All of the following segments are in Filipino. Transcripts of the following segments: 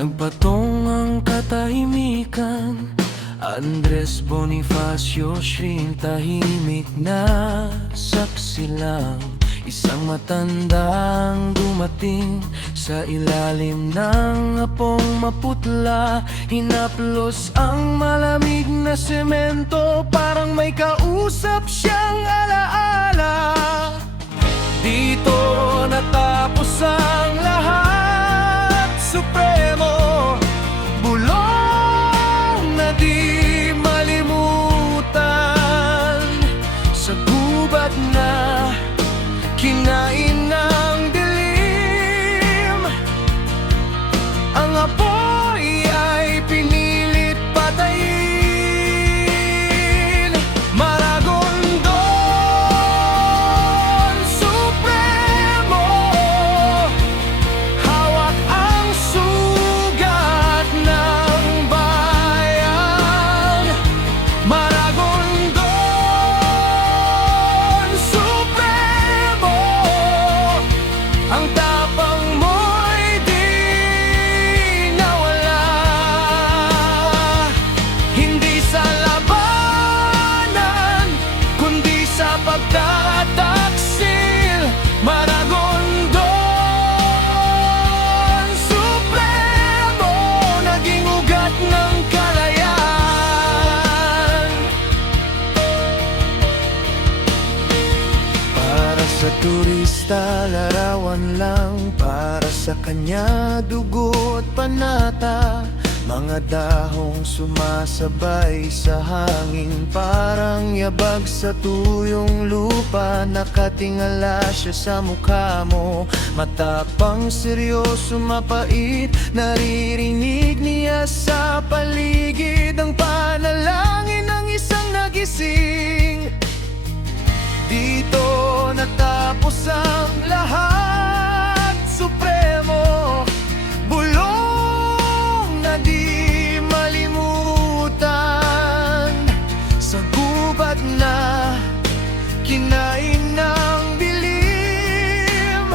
Nagpatong ang katahimikan. Andres Bonifacio Shring, tahimik na saksi lang. Isang matandang dumating sa ilalim ng apong maputla. Hinaplos ang malamig na semento, parang may kausap siyang alaala. Dito natapos ang lahat, supremo. Bulong na di malimutan, sa gubat na kinain ng dilim. Ang apoy ay pinilit patayin. Maragondon Supremo, hawak ang sugat ng bayan. Maragondon Supremo, ang tapang mo'y di nawala. Hindi sa labanan, kundi sa pagtataksil. Maragondon Supremo, naging ugat ng kalayaan. Para sa turista, larawan lang. Para sa kanya, dugo at panata. Mga dahong sumasabay sa hangin, parang yabag sa tuyong lupa. Nakatingala siya sa mukha mo, matapang, seryoso, mapait. Naririnig niya sa paligid ang panalangin ng isang nagising. Dito natapos ang lahat, supremo. Bulong na di malimutan, sa gubat na kinain ng dilim.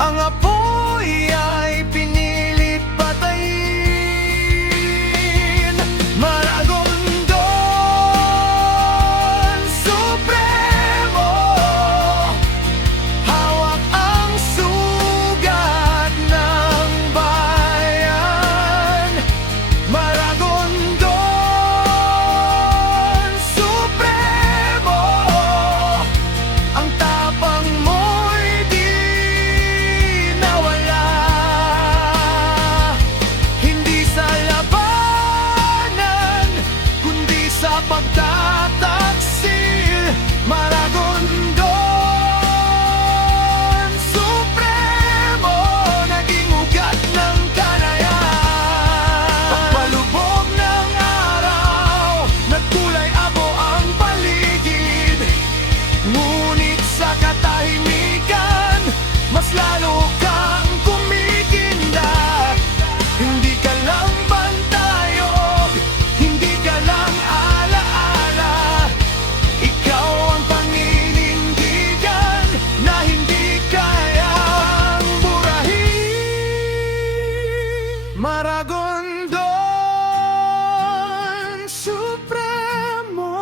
Ang apoy ay pinilit patayin. Maragondon Supremo, hawak ang sugat ng bayan. Maragondon Supremo, ang tapang mo'y di nawala. Hindi sa labanan, kundi sa pagtataksil. Maragondon Supremo, naging ugat ng kalayaan. Pagpalubog ng araw, nagkulay abo ang paligid. Ngunit sa katahimikan, mas lalo kang kumikindat. Hindi ka lang bantayog, hindi ka lang alaala. Ikaw ang paninindigan na hindi kayang burahin. Maragondon Supremo,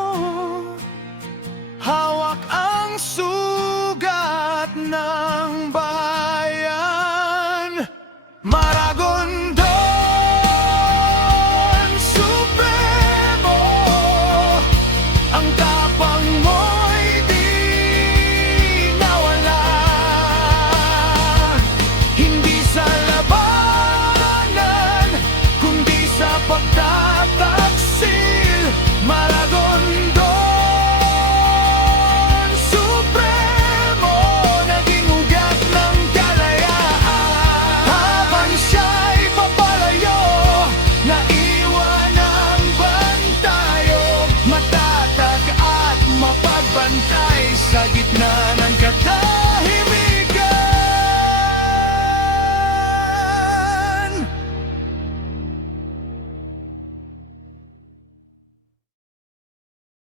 hawak ang sugat ng bayan. Maragondon Supremo, ang tapang mo'y di nawala. Hindi sa labanan, kundi sa pagtataksil. Maragondon Supremo, naging ugat ng kalayaan. Habang siya'y papalayo, naiwan ang bantayog, matatag at mapagbantay.